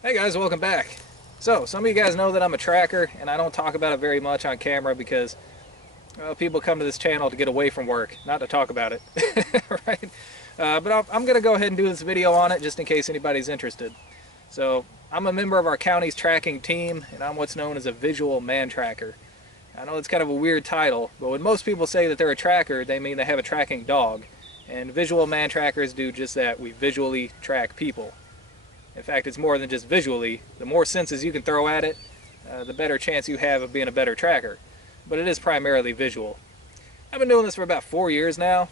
Hey guys, welcome back. So, some of you guys know that I'm a tracker, and I don't talk about it very much on camera because people come to this channel to get away from work, not to talk about it, right? But I'm going to go ahead and do this video on it just in case anybody's interested. So, I'm a member of our county's tracking team, and I'm what's known as a visual man tracker. I know it's kind of a weird title, but when most people say that they're a tracker, they mean they have a tracking dog. And visual man trackers do just that. We visually track people. In fact, it's more than just visually. The more senses you can throw at it, the better chance you have of being a better tracker. But it is primarily visual. I've been doing this for about 4 years now,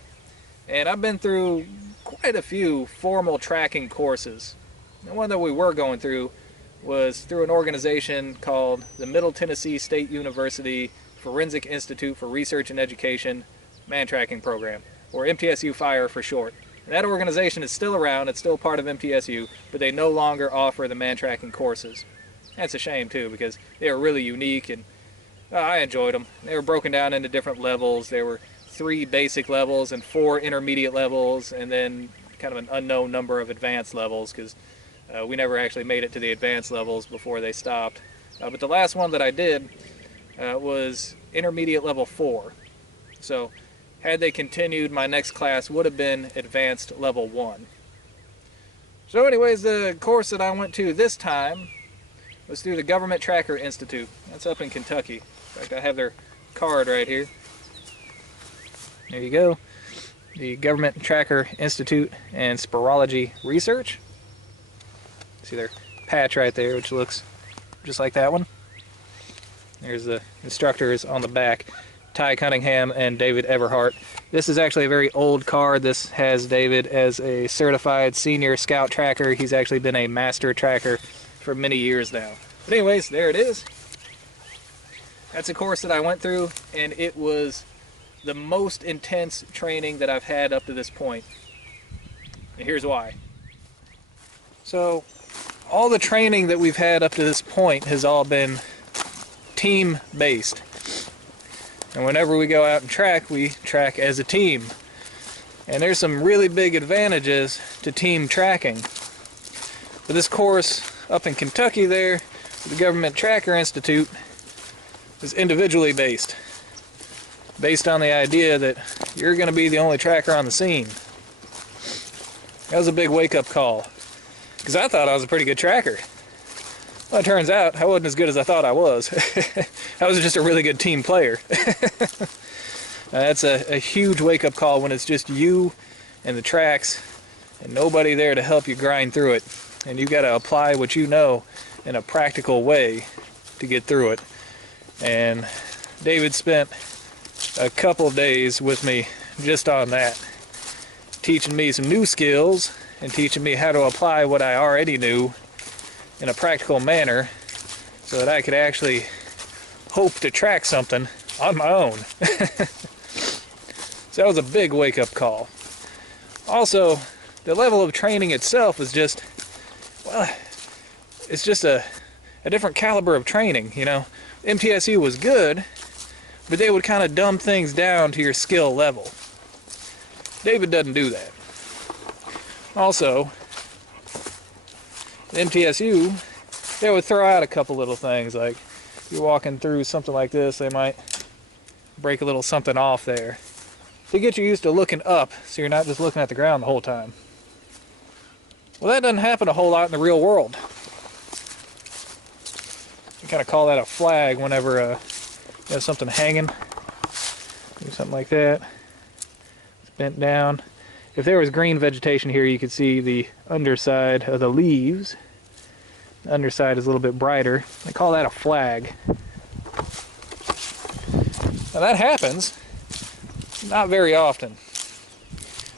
and I've been through quite a few formal tracking courses. The one that we were going through was through an organization called the Middle Tennessee State University Forensic Institute for Research and Education Man Tracking Program, or MTSU-FIRE for short. And that organization is still around, it's still part of MTSU, but they no longer offer the man tracking courses. That's a shame too, because they were really unique and I enjoyed them. They were broken down into different levels. There were 3 basic levels and 4 intermediate levels, and then kind of an unknown number of advanced levels, because we never actually made it to the advanced levels before they stopped. But the last one that I did was intermediate level 4. So had they continued, my next class would have been advanced level 1. So anyways, the course that I went to this time was through the Government Tracker Institute. That's up in Kentucky. In fact, I have their card right here. There you go. The Government Tracker Institute and Spoorology Research. See their patch right there, which looks just like that one. There's the instructors on the back. Ty Cunningham and David Everhart. This is actually a very old card. This has David as a certified senior scout tracker. He's actually been a master tracker for many years now. But anyways, there it is. That's a course that I went through, and it was the most intense training that I've had up to this point. And here's why. So, all the training that we've had up to this point has all been team-based. And whenever we go out and track, we track as a team. And there's some really big advantages to team tracking. But this course up in Kentucky there, the Government Tracker Institute, is individually based. Based on the idea that you're going to be the only tracker on the scene. That was a big wake-up call. Because I thought I was a pretty good tracker. Well, it turns out I wasn't as good as I thought I was. I was just a really good team player. That's a huge wake-up call when it's just you and the tracks and nobody there to help you grind through it. And you've got to apply what you know in a practical way to get through it. And David spent a couple days with me just on that, teaching me some new skills and teaching me how to apply what I already knew in a practical manner so that I could actually hope to track something on my own. So that was a big wake-up call. Also, the level of training itself is just, well, it's just a different caliber of training, you know. MTSU was good, but they would kind of dumb things down to your skill level. David doesn't do that. Also, MTSU, they would throw out a couple little things, like you're walking through something like this, they might break a little something off there to get you used to looking up so you're not just looking at the ground the whole time. Well, that doesn't happen a whole lot in the real world. You kind of call that a flag whenever you have something hanging, do something like that. It's bent down. If there was green vegetation here, you could see the underside of the leaves. The underside is a little bit brighter. They call that a flag. Now that happens not very often.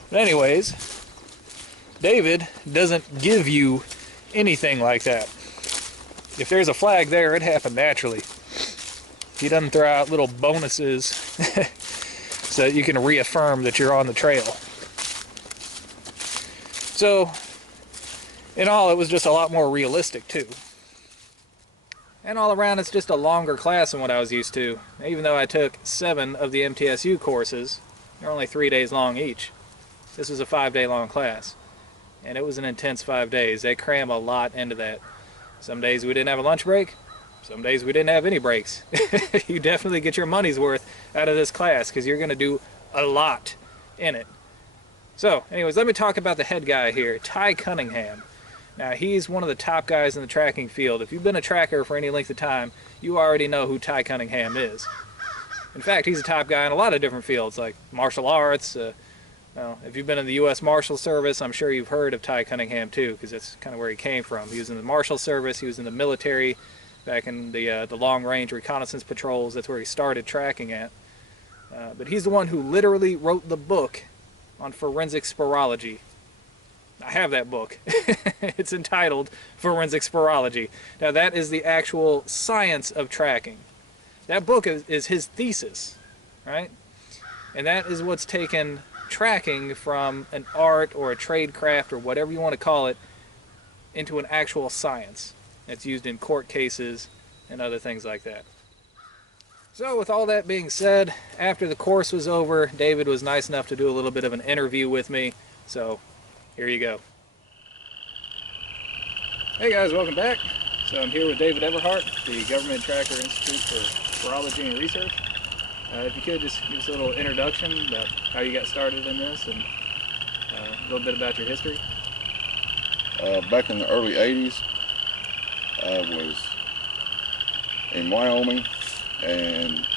But anyways, David doesn't give you anything like that. If there's a flag there, it happened naturally. He doesn't throw out little bonuses so that you can reaffirm that you're on the trail. So, in all, it was just a lot more realistic, too. And all around, it's just a longer class than what I was used to. Even though I took 7 of the MTSU courses, they're only 3 days long each. This was a 5-day long class. And it was an intense 5 days. They cram a lot into that. Some days we didn't have a lunch break. Some days we didn't have any breaks. You definitely get your money's worth out of this class because you're going to do a lot in it. So, anyways, let me talk about the head guy here, Ty Cunningham. Now, he's one of the top guys in the tracking field. If you've been a tracker for any length of time, you already know who Ty Cunningham is. In fact, he's a top guy in a lot of different fields, like martial arts. Well, if you've been in the U.S. Marshal Service, I'm sure you've heard of Ty Cunningham too, because that's kind of where he came from. He was in the Marshal Service, he was in the military, back in the long-range reconnaissance patrols. That's where he started tracking at. But he's the one who literally wrote the book on forensic spoorology. I have that book. It's entitled Forensic Spoorology. Now that is the actual science of tracking. That book is his thesis, right? And that is what's taken tracking from an art or a trade craft or whatever you want to call it into an actual science that's used in court cases and other things like that. So with all that being said, after the course was over, David was nice enough to do a little bit of an interview with me. So here you go. Hey guys, welcome back. So I'm here with David Everhart, the Government Tracker Institute for Spoorology Research. If you could just give us a little introduction about how you got started in this and a little bit about your history. Back in the early 80s, I was in Wyoming, and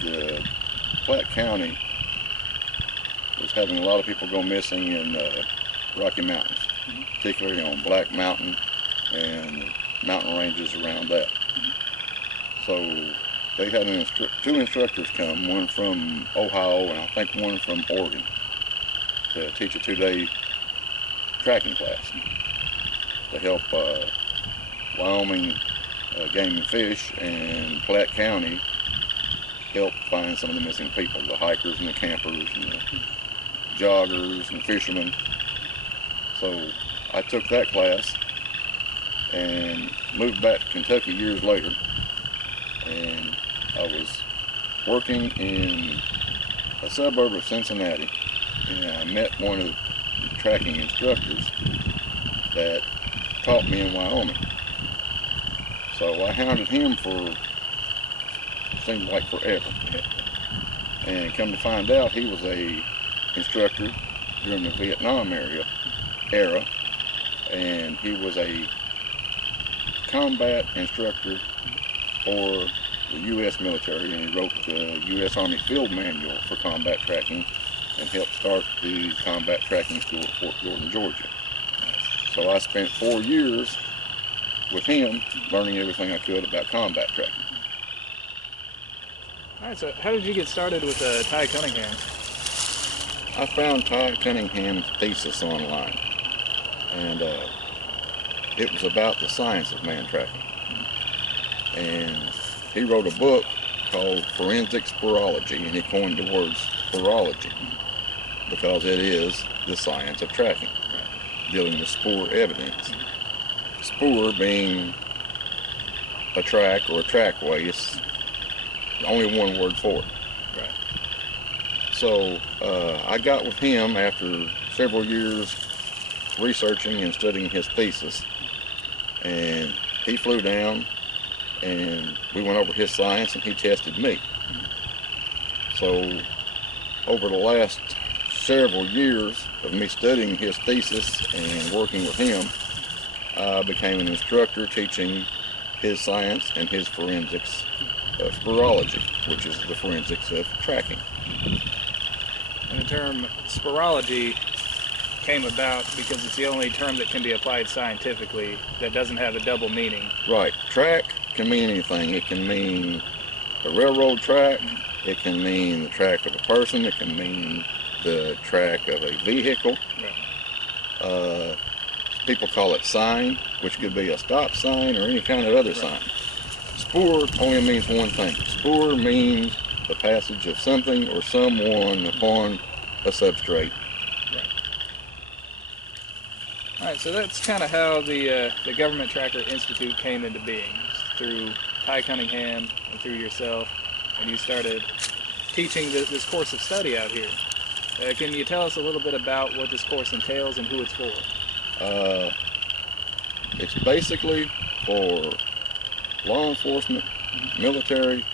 the Platte County was having a lot of people go missing in Rocky Mountains, particularly on Black Mountain and mountain ranges around that. So they had two instructors come, one from Ohio and I think one from Oregon, to teach a 2-day tracking class to help Wyoming Game and Fish and Platte County help find some of the missing people, the hikers and the campers and the joggers and fishermen. So I took that class and moved back to Kentucky years later, and I was working in a suburb of Cincinnati, and I met one of the tracking instructors that taught me in Wyoming. So I hounded him for, seemed like forever, and come to find out he was a instructor during the Vietnam era, and he was a combat instructor for the U.S. military, and he wrote the U.S. Army Field Manual for combat tracking and helped start the combat tracking school at Fort Gordon, Georgia. So I spent 4 years with him learning everything I could about combat tracking. All right, so how did you get started with Ty Cunningham? I found Ty Cunningham's thesis online, and it was about the science of man tracking. And he wrote a book called Forensic Spoorology, and he coined the word spoorology because it is the science of tracking, dealing with spoor evidence. Spoor being a track or a trackway, it's only one word for it. Right. So I got with him after several years researching and studying his thesis, and he flew down and we went over his science and he tested me. So over the last several years of me studying his thesis and working with him, I became an instructor teaching his science and his forensics of spoorology, which is the forensics of tracking. And the term spoorology came about because it's the only term that can be applied scientifically that doesn't have a double meaning. Right. Track can mean anything. It can mean the railroad track, it can mean the track of a person, it can mean the track of a vehicle. Right. People call it sign, which could be a stop sign or any kind of other sign. Spoor only means one thing. Spoor means the passage of something or someone upon a substrate. Right. All right, so that's kind of how the Government Tracker Institute came into being, through Ty Cunningham and through yourself, and you started teaching this course of study out here. Can you tell us a little bit about what this course entails and who it's for? It's basically for law enforcement, military,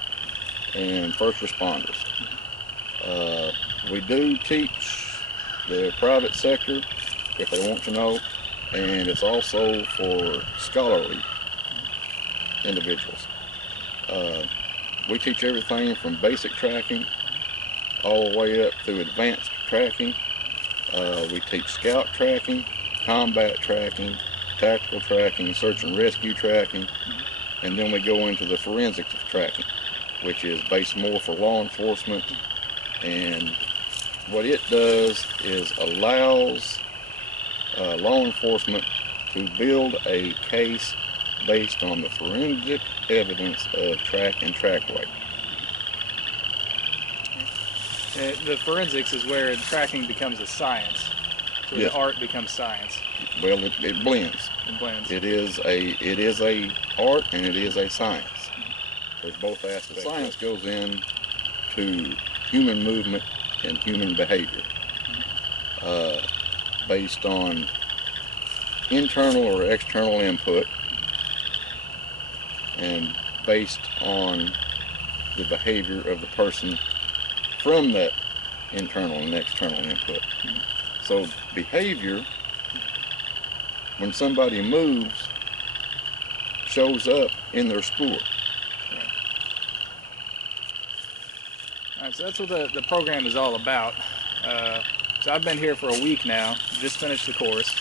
and first responders. We do teach the private sector if they want to know, and it's also for scholarly individuals. We teach everything from basic tracking all the way up through advanced tracking. We teach scout tracking, combat tracking, tactical tracking, search and rescue tracking, and then we go into the forensics of tracking, which is based more for law enforcement. And what it does is allows law enforcement to build a case based on the forensic evidence of track and trackway. The forensics is where tracking becomes a science. So Yes. the art becomes science. Well, it blends. It blends. It is a art and it is a science. There's both aspects. The science goes in to human movement and human behavior, based on internal or external input, and based on the behavior of the person from that internal and external input. So behavior, when somebody moves, shows up in their spoor. All right, so that's what the program is all about. So I've been here for a week now, just finished the course,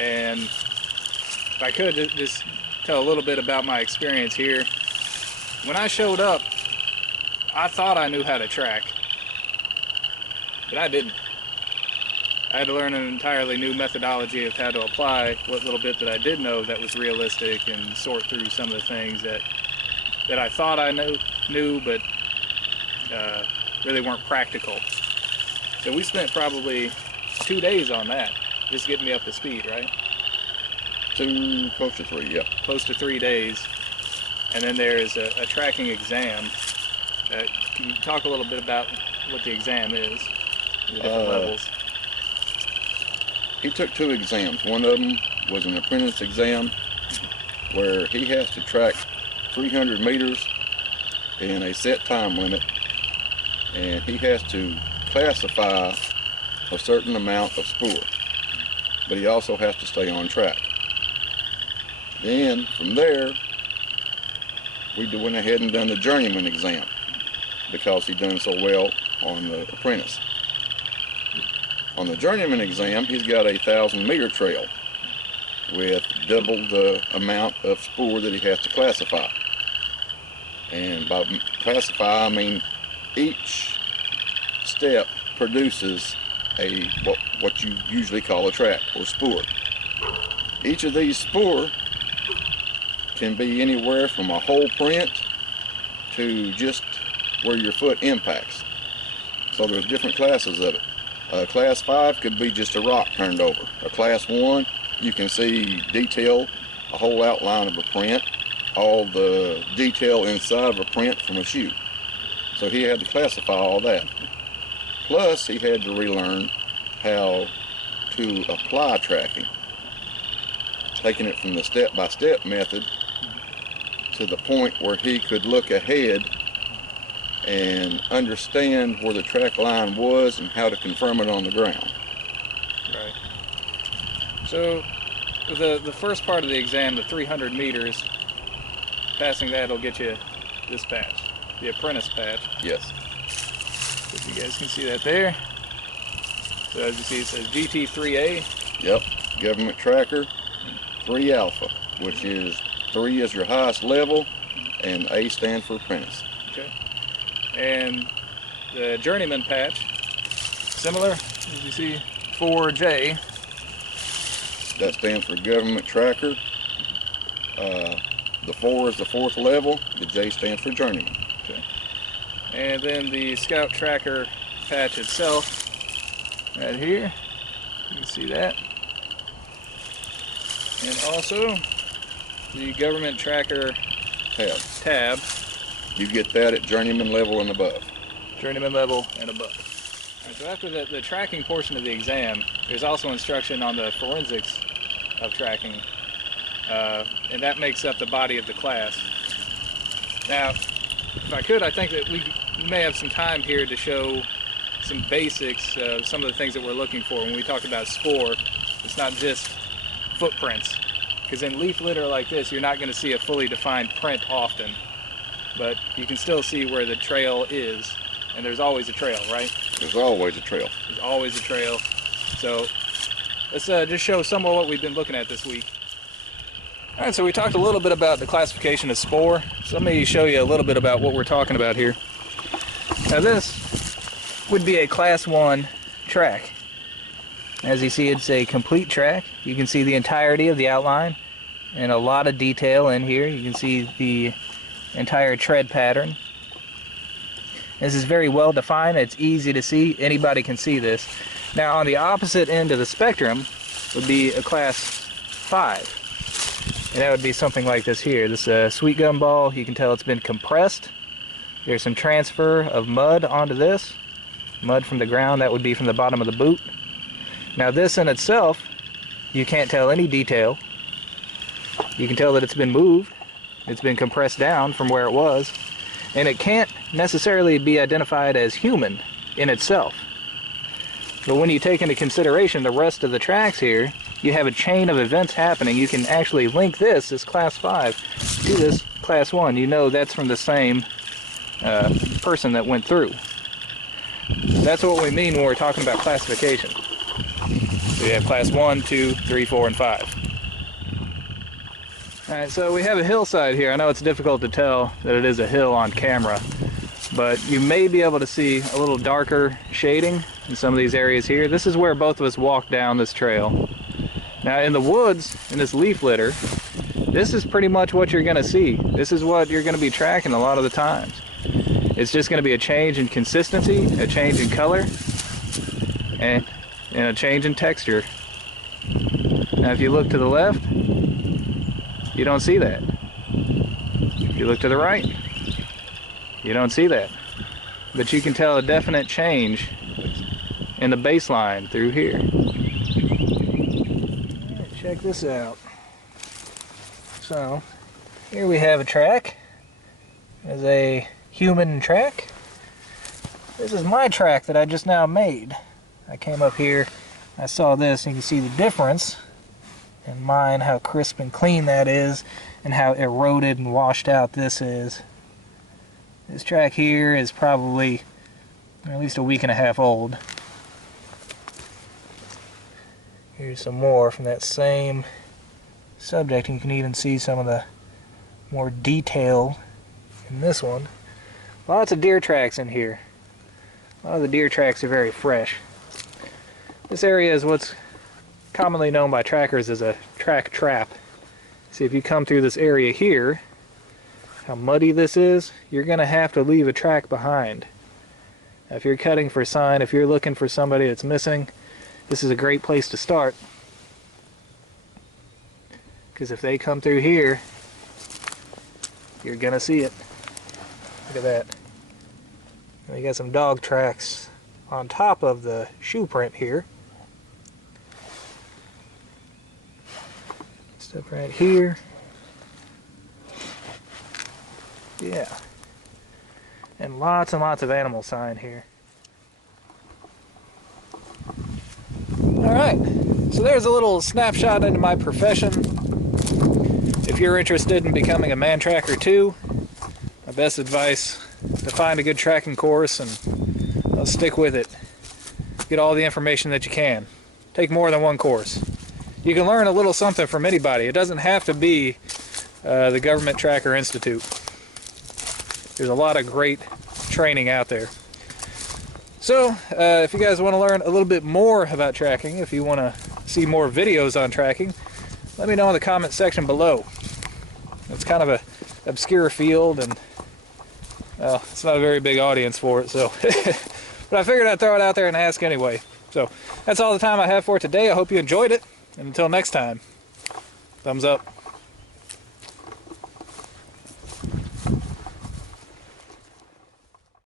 and if I could just tell a little bit about my experience here. When I showed up, I thought I knew how to track, but I didn't. I had to learn an entirely new methodology of how to apply what little bit that I did know that was realistic, and sort through some of the things that I thought I knew but really weren't practical. So we spent probably 2 days on that, just getting me up to speed, right? Close to 3, yeah. Close to 3 days. And then there's a tracking exam. Can you talk a little bit about what the exam is, the different levels? He took 2 exams. One of them was an apprentice exam where he has to track 300 meters in a set time limit, and he has to classify a certain amount of spoor, but he also has to stay on track. Then from there, we went ahead and done the Journeyman exam because he done so well on the apprentice. On the Journeyman exam, he's got a 1,000-meter trail with double the amount of spoor that he has to classify. And by classify, I mean each step produces what you usually call a track or spoor. Each of these spoor can be anywhere from a whole print to just where your foot impacts. So there's different classes of it. Class 5 could be just a rock turned over. A Class 1, you can see detail, a whole outline of a print, all the detail inside of a print from a shoe. So he had to classify all that. Plus, he had to relearn how to apply tracking, taking it from the step-by-step method to the point where he could look ahead and understand where the track line was and how to confirm it on the ground. Right. So the first part of the exam, the 300 meters, passing that will get you this patch, the apprentice patch. Yes. If you guys can see that there. So as you see, it says GT3A. Yep. Government Tracker 3 Alpha, which is 3 is your highest level and A stands for apprentice. Okay. And the Journeyman patch, similar, as you see, 4J. That stands for Government Tracker. The 4 is the 4th level. The J stands for Journeyman. Okay. And then the Scout Tracker patch itself, right here. You can see that. And also the Government Tracker tab. You get that at Journeyman level and above. Journeyman level and above. Right, so after the tracking portion of the exam, there's also instruction on the forensics of tracking. and that makes up the body of the class. Now, if I could, I think that we may have some time here to show some basics, some of the things that we're looking for when we talk about spoor. It's not just footprints, because in leaf litter like this, you're not going to see a fully defined print often, but you can still see where the trail is, and there's always a trail, right? There's always a trail. There's always a trail. So let's just show some of what we've been looking at this week. All right, so we talked a little bit about the classification of spoor. So let me show you a little bit about what we're talking about here. Now this would be a class 1 track. As you see, it's a complete track. You can see the entirety of the outline and a lot of detail in here. You can see the entire tread pattern. This is very well defined. It's easy to see. Anybody can see this. Now on the opposite end of the spectrum would be a class 5. And that would be something like this here. This sweet gum ball, you can tell it's been compressed. There's some transfer of mud onto this. Mud from the ground, that would be from the bottom of the boot. Now this in itself, you can't tell any detail. You can tell that it's been moved. It's been compressed down from where it was. And it can't necessarily be identified as human in itself. But when you take into consideration the rest of the tracks here, you have a chain of events happening. You can actually link this class 5 to this class 1. You know that's from the same person that went through. That's what we mean when we're talking about classification. So you have class 1, 2, 3, 4, and 5. Alright, so we have a hillside here. I know it's difficult to tell that it is a hill on camera, but you may be able to see a little darker shading in some of these areas here. This is where both of us walked down this trail. Now in the woods, in this leaf litter, this is pretty much what you're going to see. This is what you're going to be tracking a lot of the times. It's just going to be a change in consistency, a change in color, and a change in texture. Now if you look to the left, you don't see that. If you look to the right, you don't see that. But you can tell a definite change in the baseline through here. All right, check this out. So here we have a track. There's a human track. This is my track that I just now made. I came up here, I saw this, and you can see the difference in mine, how crisp and clean that is, and how eroded and washed out this is. This track here is probably at least a week and a half old. Here's some more from that same subject, and you can even see some of the more detail in this one. Lots of deer tracks in here. A lot of the deer tracks are very fresh. This area is what's commonly known by trackers as a track trap. See, if you come through this area here, how muddy this is, you're going to have to leave a track behind. Now, if you're cutting for sign, if you're looking for somebody that's missing, this is a great place to start. Because if they come through here, you're going to see it. Look at that. And we got some dog tracks on top of the shoe print here. Step right here. Yeah. And lots of animal sign here. Alright, so there's a little snapshot into my profession. If you're interested in becoming a man tracker too, my best advice, to find a good tracking course and stick with it. Get all the information that you can. Take more than one course. You can learn a little something from anybody. It doesn't have to be the Government Tracker Institute. There's a lot of great training out there. So, if you guys want to learn a little bit more about tracking, if you want to see more videos on tracking, let me know in the comment section below. It's kind of an obscure field, and well, it's not a very big audience for it, so but I figured I'd throw it out there and ask anyway. So that's all the time I have for today. I hope you enjoyed it, and until next time, thumbs up.